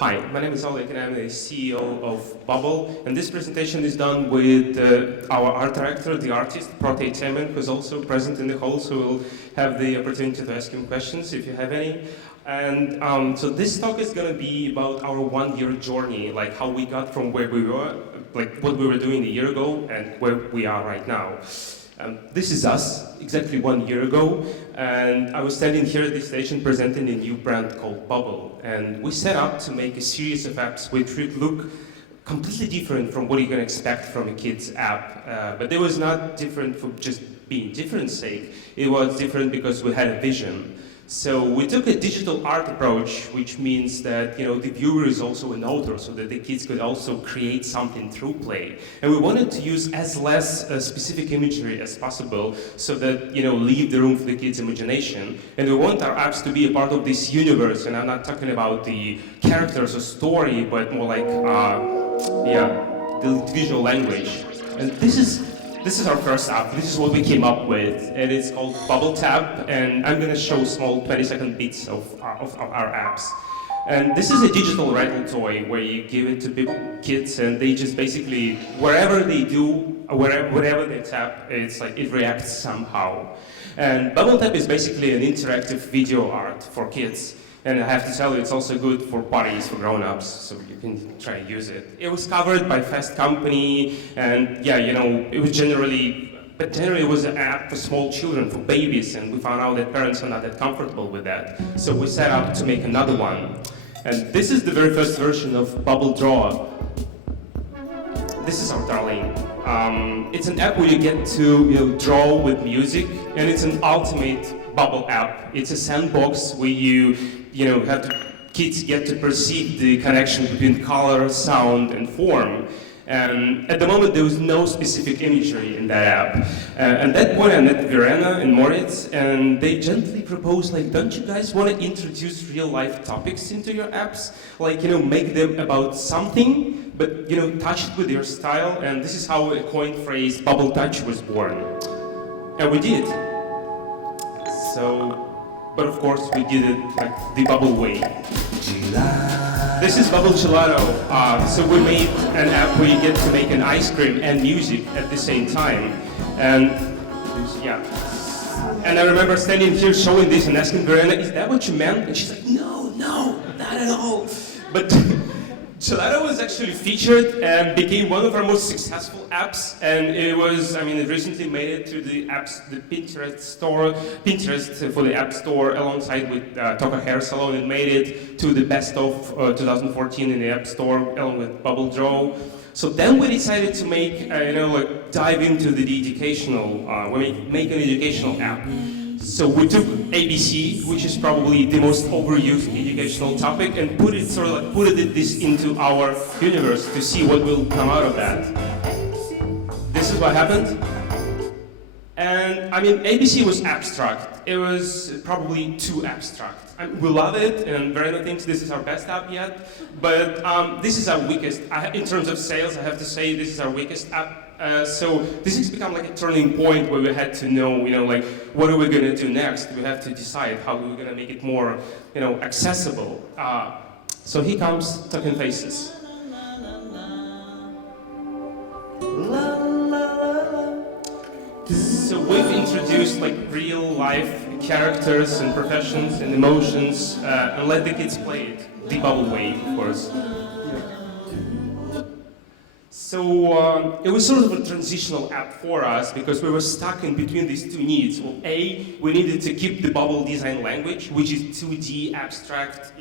Hi, my name is Oleg and I'm the CEO of BUBL, and this presentation is done with our art director, the artist, Pecha Kucha, who's also present in the hall, so we'll have the opportunity to ask him questions if you have any. And so this talk is going to be about our one-year journey, like how we got from where we were, like what we were doing a year ago and where we are right now. This is us, exactly 1 year ago, and I was standing here at this station presenting a new brand called BUBL, and we set up to make a series of apps which would look completely different from what you can expect from a kid's app, but it was not different for just being different sake, it was different because we had a vision. So we took a digital art approach, which means that the viewer is also an author, so that the kids could also create something through play. And we wanted to use as less specific imagery as possible, so that leave the room for the kids' imagination. And we want our apps to be a part of this universe. And I'm not talking about the characters or story, but more like the visual language. And this is our first app. This is what we came up with, and it's called BUBL Tab, and I'm going to show small 20-second bits of our apps. And this is a digital rattle toy where you give it to kids, and they just basically, wherever they do, wherever they tap, it's like it reacts somehow. And BUBL Tab is basically an interactive video art for kids. And I have to tell you, it's also good for parties for grown-ups, so you can try to use it. It was covered by Fast Company, and it was generally it was an app for small children, for babies, and we found out that parents are not that comfortable with that. So we set out to make another one. And this is the very first version of BUBL Draw. This is our darling. It's an app where you get to draw with music, and it's an ultimate BUBL app. It's a sandbox where kids get to perceive the connection between color, sound, and form. And at the moment, there was no specific imagery in that app. And at that point, I met Verena and Moritz, and they gently proposed, don't you guys want to introduce real-life topics into your apps? Make them about something, but, touch it with your style. And this is how a coined phrase, Bubble Touch, was born. And we did. But of course, we did it the BUBL way. This is BUBL Gelato. So we made an app where you get to make an ice cream and music at the same time. And I remember standing here showing this and asking Verena, is that what you meant? And she's like, no, not at all. But Gelato was actually featured and became one of our most successful apps, and it recently made it to the Pinterest for the App Store, alongside with Toka Hair Salon. It made it to the best of 2014 in the App Store, along with BUBL Draw. So then we decided to make, dive into the educational, make an educational app. So we took ABC, which is probably the most overused educational topic, and put this into our universe to see what will come out of that. This is what happened. And ABC was abstract. It was probably too abstract. We love it, and Verena thinks this is our best app yet, but this is our weakest. In terms of sales, I have to say this is our weakest app. So this has become a turning point where we had to know, what are we going to do next? We have to decide how we're going to make it more, accessible. So here comes Talking Faces. So we've introduced real life characters and professions and emotions, and let the kids play it the BUBL way, of course. So it was sort of a transitional app for us because we were stuck in between these two needs. Well, A, we needed to keep the BUBL design language, which is 2D, abstract,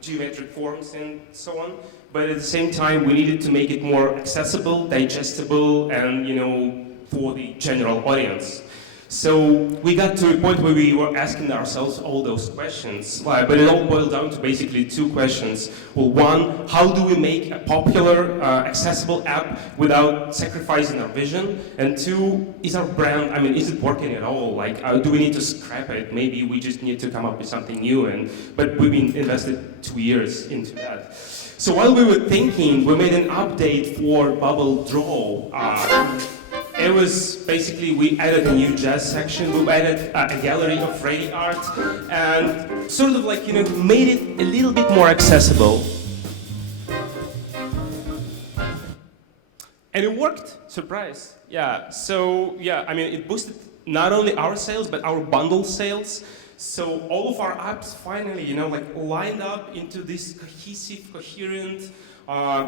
geometric forms and so on. But at the same time, we needed to make it more accessible, digestible, and for the general audience. So we got to a point where we were asking ourselves all those questions, but it all boiled down to basically two questions. Well, one, how do we make a popular, accessible app without sacrificing our vision? And two, is our brand, is it working at all? Do we need to scrap it? Maybe we just need to come up with something new, but we've been invested 2 years into that. So while we were thinking, we made an update for BUBL Draw. It was basically, we added a new jazz section, we added a gallery of Ready art, and sort of made it a little bit more accessible. And it worked, surprise. Yeah, so yeah, I mean, it boosted not only our sales, but our bundle sales. So all of our apps finally, like lined up into this cohesive, coherent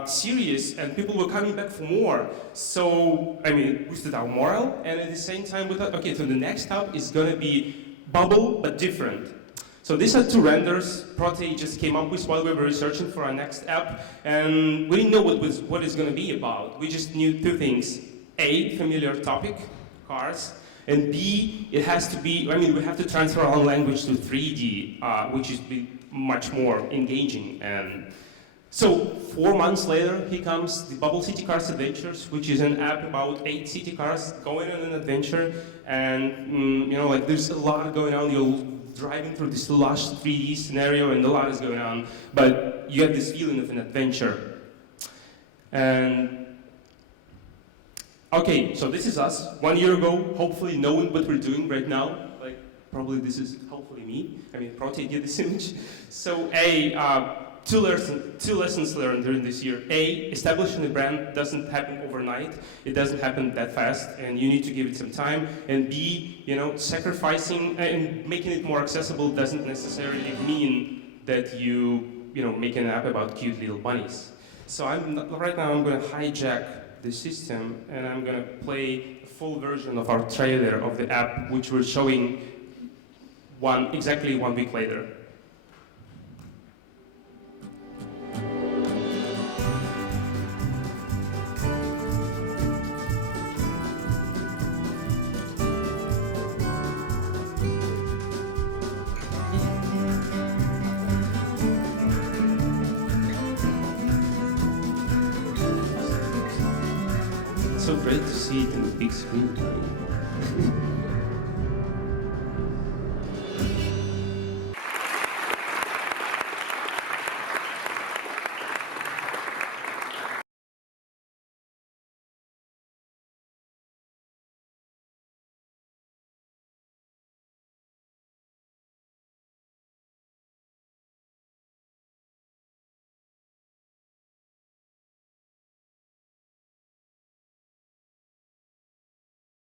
series, and people were coming back for more. So, I mean, it boosted our morale, and at the same time we thought, okay, so the next app is gonna be Bubble, but different. So these are two renders Prote just came up with while we were researching for our next app, and we didn't know what it's going to be about. We just knew two things: A, familiar topic, cars, and B, it has to be, I mean, we have to transfer our language to 3D, which is much more engaging. And so 4 months later, here comes the Bubble City Cars Adventures, which is an app about 8 city cars going on an adventure, and like there's a lot going on. You're driving through this lush 3D scenario, and a lot is going on, but you have this feeling of an adventure. And okay, so this is us 1 year ago, hopefully knowing what we're doing right now. Like, probably this is hopefully me. I mean, Prote did this image. So two lessons learned during this year. A, establishing a brand doesn't happen overnight. It doesn't happen that fast, and you need to give it some time. And B, sacrificing and making it more accessible doesn't necessarily mean that you make an app about cute little bunnies. So right now I'm going to hijack the system, and I'm going to play a full version of our trailer of the app, which we're showing exactly 1 week later. So great to see it in the big screen.